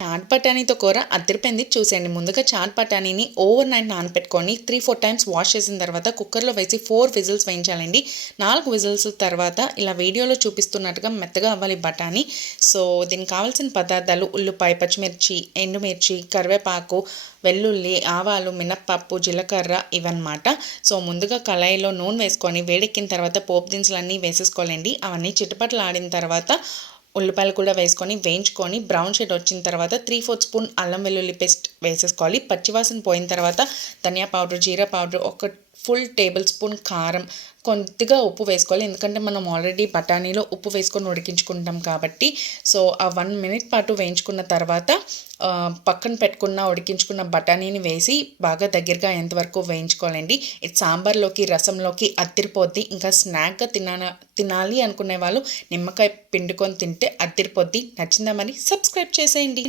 Chat బఠానీతో కూర అదిరిపోయింది చూసేయండి. ముందుగా చాట్ బఠానీని ఓవర్ నైట్ నానపెట్టుకొని త్రీ ఫోర్ టైమ్స్ వాష్ చేసిన తర్వాత కుక్కర్లో వేసి ఫోర్ విజిల్స్ వేయించాలండి. నాలుగు విజిల్స్ తర్వాత ఇలా వీడియోలో చూపిస్తున్నట్టుగా మెత్తగా అవ్వాలి బఠానీ. సో దీనికి కావాల్సిన పదార్థాలు ఉల్లిపాయ పచ్చిమిర్చి ఎండుమిర్చి కరివేపాకు వెల్లుల్లి ఆవాలు మినప్పప్పు జీలకర్ర ఇవన్నమాట. సో ముందుగా కళాయిలో నూనె వేసుకొని వేడెక్కిన తర్వాత పోపు దినుసులు అన్నీ వేసేసుకోవాలండి. అవన్నీ చిటపట్లు ఆడిన తర్వాత ఉల్లిపాయలు కూడా వేసుకొని వేయించుకొని బ్రౌన్ షేడ్ వచ్చిన తర్వాత త్రీ ఫోర్త్ స్పూన్ అల్లం వెల్లుల్లి పేస్ట్ వేసేసుకోవాలి. పచ్చివాసన పోయిన తర్వాత ధనియా పౌడర్ జీరా పౌడర్ ఒక ఫుల్ టేబుల్ స్పూన్ కారం కొద్దిగా ఉప్పు వేసుకోవాలి. ఎందుకంటే మనం ఆల్రెడీ బఠానీలో ఉప్పు వేసుకొని ఉడికించుకుంటాం కాబట్టి. సో ఆ వన్ మినిట్ పాటు వేయించుకున్న తర్వాత పక్కన పెట్టుకున్న ఉడికించుకున్న బఠానీని వేసి బాగా దగ్గరగా ఎంతవరకు వేయించుకోవాలండి. ఇది సాంబార్లోకి రసంలోకి అత్తిరిపోద్ది ఇంకా స్నాక్గా తినాల తినాలి అనుకునే వాళ్ళు నిమ్మకాయ పిండుకొని తింటే అత్తిరిపోద్ది నచ్చిందా మరి? సబ్స్క్రైబ్ చేసేయండి.